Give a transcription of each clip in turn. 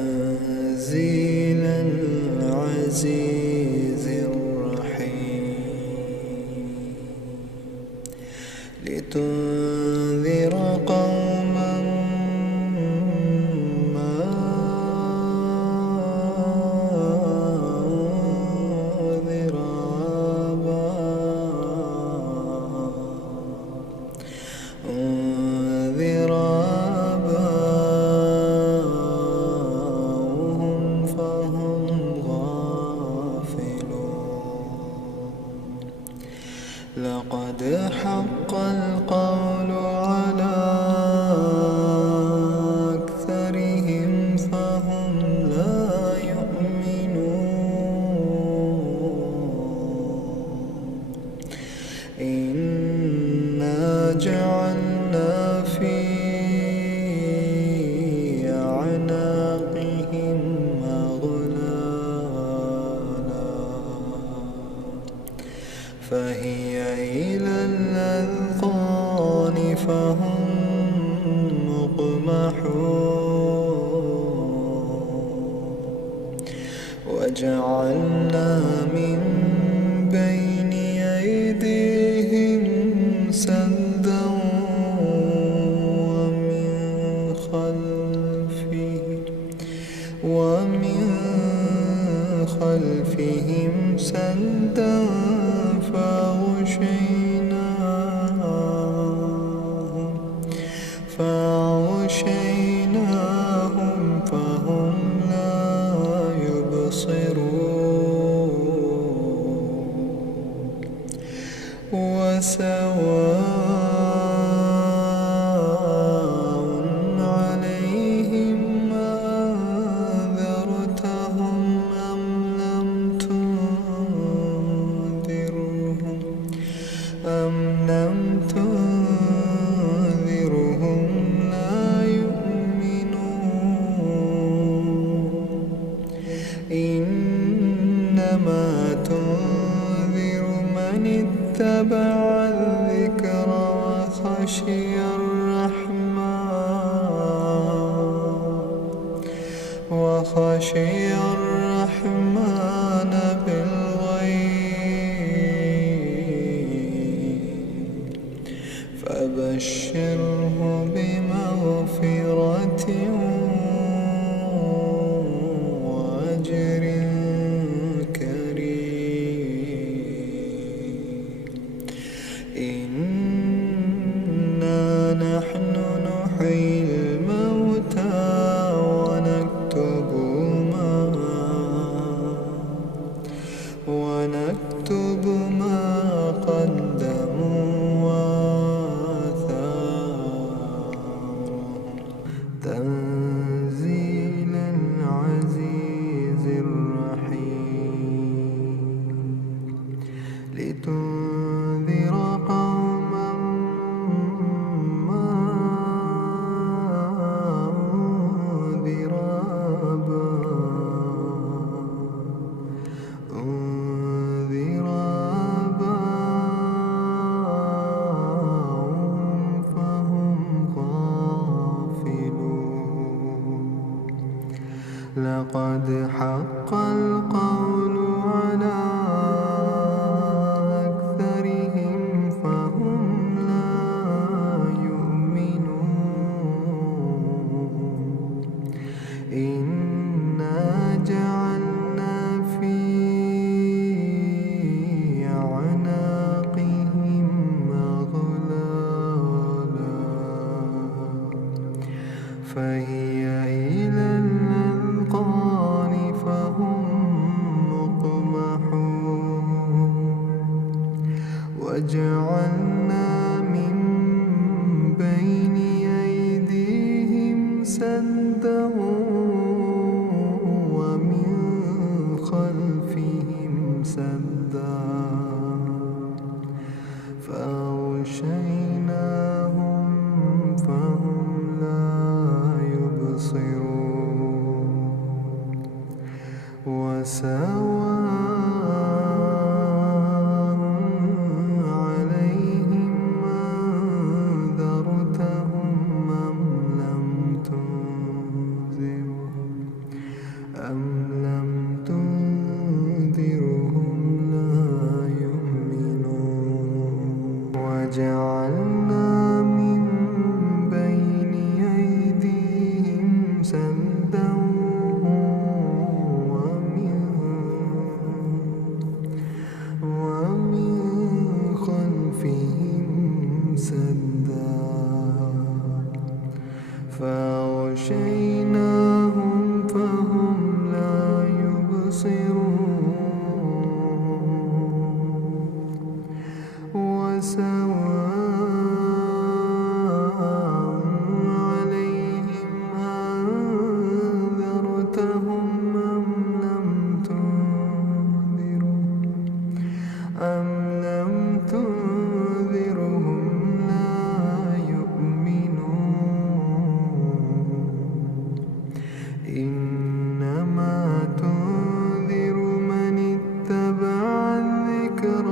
تنزيل العزيز الرحيم لتنذر قوما ما أنذر آباؤهم فهم غافلون لقد حق القول على أكثرهم فهم لا يؤمنون إنا جعلنا في أعناقهم أغلالا فهي إلى الأذقان فهم مقمحون وجعلنا من بين أيديهم سدا ومن خلفهم سدا فأغشيناهم فهم لا يبصرون وسواء عليهم أنذرتهم أم لم تنذرهم لا يؤمنون إنما تنذر من اتبع الذكر وخشي الرحمن بالغيب فبشره بمغفرة وأجر كريم إنا نحن نحيي الموتى ونكتب ما قدموا وآثارهم تنزيل العزيز الرحيم لتنذر قوما ما أنذر آباؤهم فهم غافلون لقد حق القول على أكثرهم فهم لا يؤمنون إنا جعلنا في أعناقهم أغلالا فهي إلى الأذقان فهم مقمحون وجعلنا من بين أيديهم سدا ومن خلفهم سدا فأغشيناهم فهم لا يبصرون وسواء عليهم أنذرتهم أم لم تنذرهم فغشيناهم فهم لا يبصرون وسواء عليهم أنذرتهم أم لم تنذرهم لا يؤمنون إنما تنذر من اتبع الذكر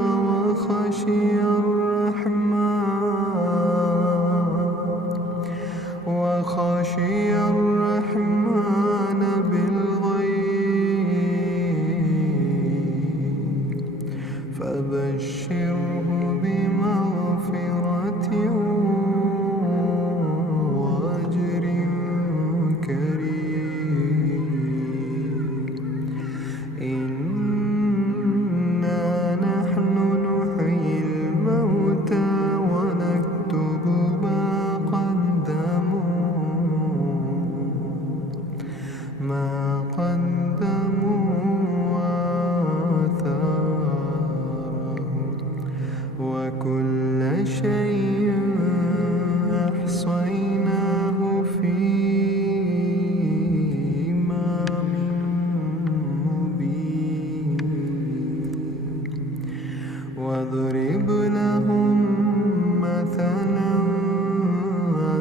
وخشي الرحمن بالغيب فبشره بمغفرة وأجر كريم إنا نحن نحيي الموتى ونكتب ما قدموا وآثارهم وكل شيء أحصيناه في إمام مبين واضرب لهم مثلا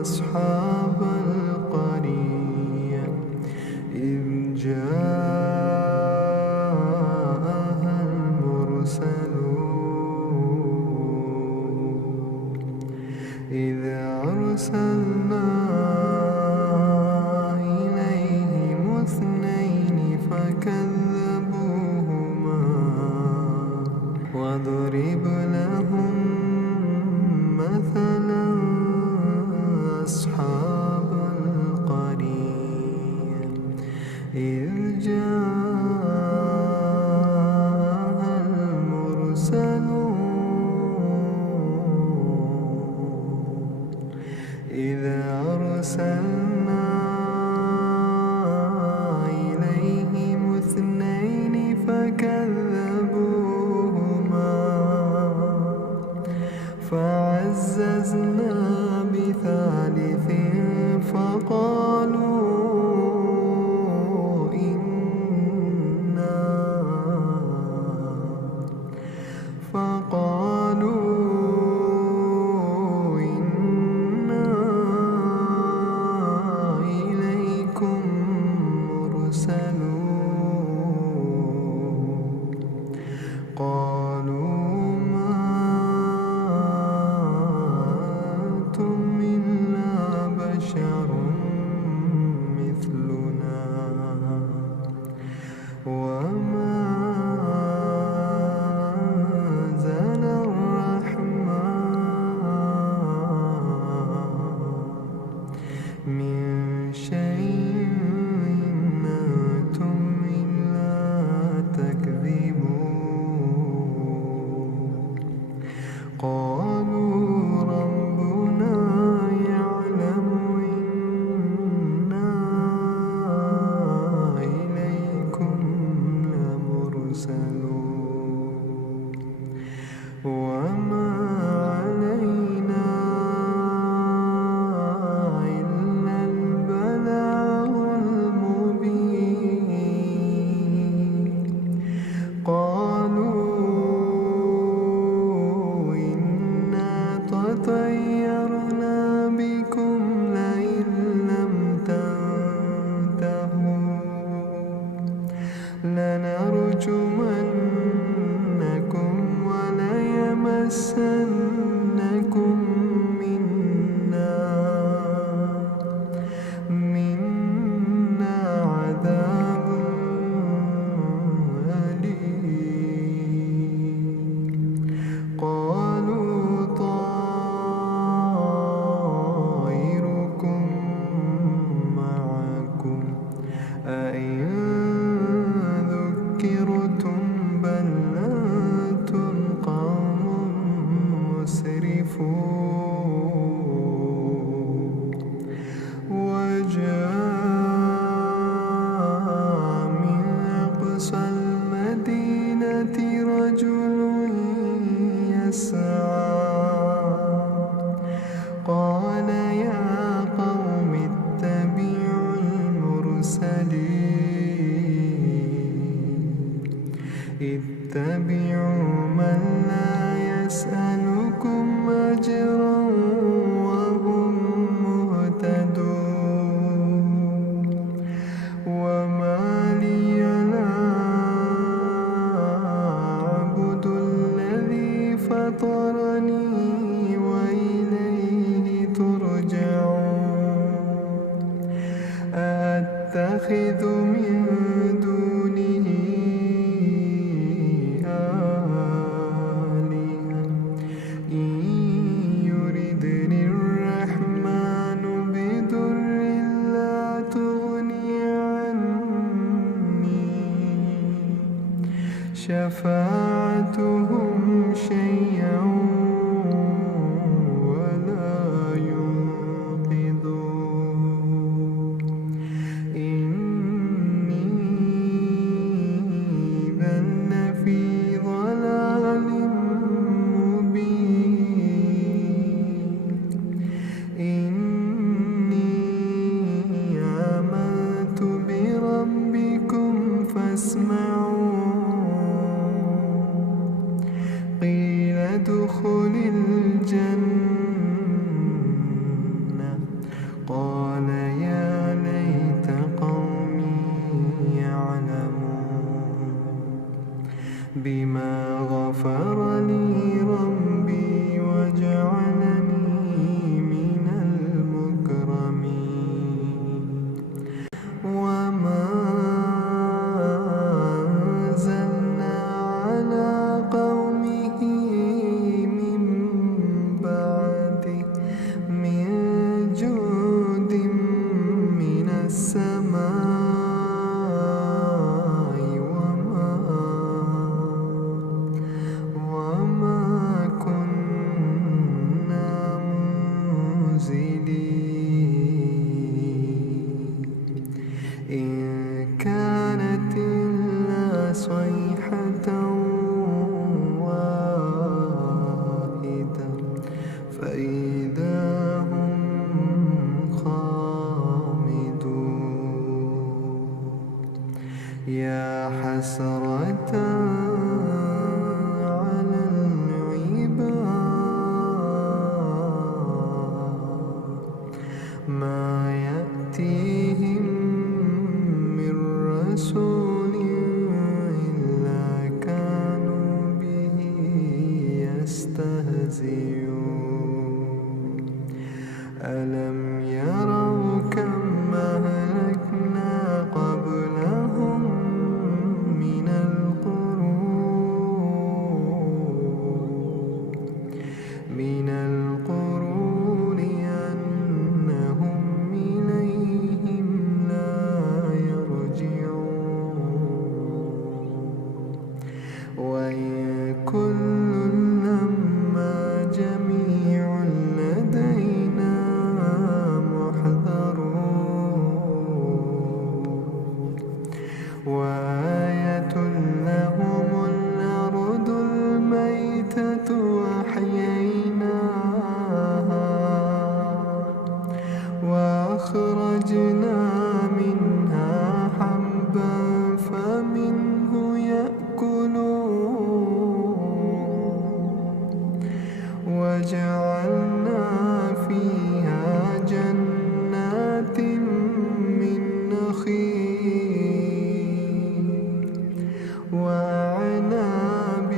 أصحاب القرية إذ جاءها المرسلون إذ أرسلنا إليهم اثنين فكذبوهما واضرب لهم مثلا أصحاب القرية إذ جاءها المرسلون إذ أرسلنا إليهم اثنين فكذبوهما فعززنا بثالث فقالوا إنا قال يا قوم اتبعوا المرسلين اتبعوا من لا يسألكم أجرا وهم مهتدون وما لي لا أعبد الذي فطرني وإليه ترجعون أأتخذ من دونه آلهة إن يردني الرحمن بضر لا تغني عني شفاعتهم شيئا ولا ينقذون إني إذا لفي ضلال مبين إني آمنت بربكم فاسمعون قيل ادخل الجنة قال يا ليت قومي يعلمون بما غفر لي ربي وجعلني من المكرمين وما أنزلنا على قومه من بعده من جود من السماء وما كنا منزلين إن كانت إلا صيحة واحدة فإذا هم خامدون يا حسرة على العباد ما يأتيهم من رسول إلا كانوا به يستهزئون ألم يروا كم أهلكنا قبلهم من القرون أنهم إليهم لا يرجعون وإن كل لما جميع لدينا محضرون وآية لهم الأرض الميتة أحييناها وأخرجنا منها حبا فمنه يأكلون وجعلنا فيها جنات من نخيل وأعناب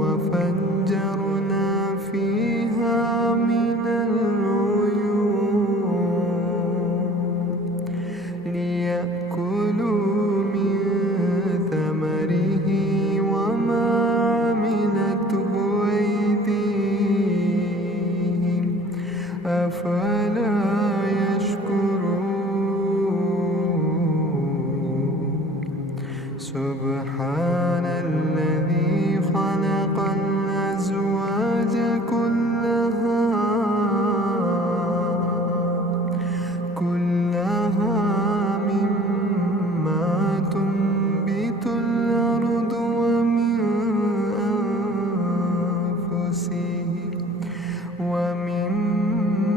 وفجرنا فيها من العيون ليأكلوا من ثمره وما عملته أيديهم أفلا يشكرون سبحان الذي خلق الأزواج كلها مما تنبت الأرض ومن أنفسهم ومما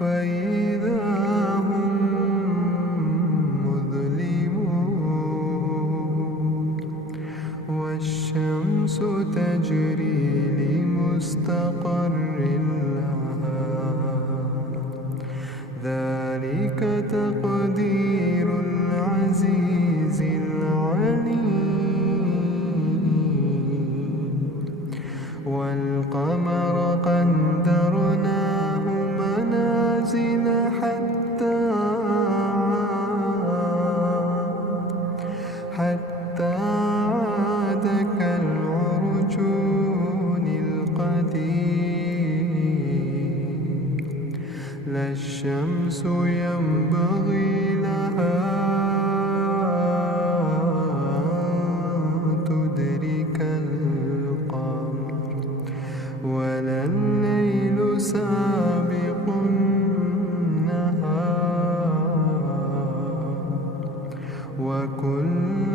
فإذا هم مظلمون والشمس تجري لمستقر لها ذلك تقدير العزيز العليم والقمر قدرناه منازل حتى عاد كالعرجون القديم لا الشمس ينبغي لها تدرك القمر ولا الليل سابق النهار وكل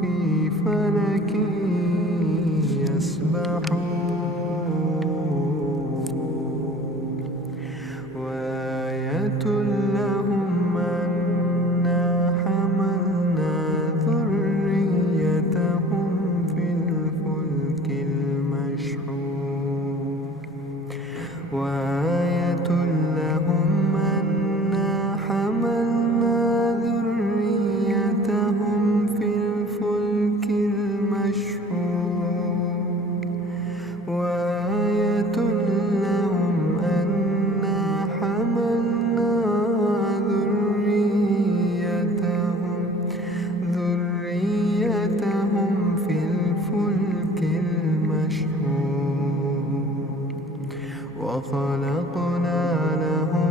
في فلك يسبحون وآية لهم أنا حملنا ذريتهم في الفلك المشحون وآية لهم أنا حملنا ذريتهم في الفلك المشحون وآية لهم أنا حملنا ذريتهم في الفلك المشحون وخلقنا لهم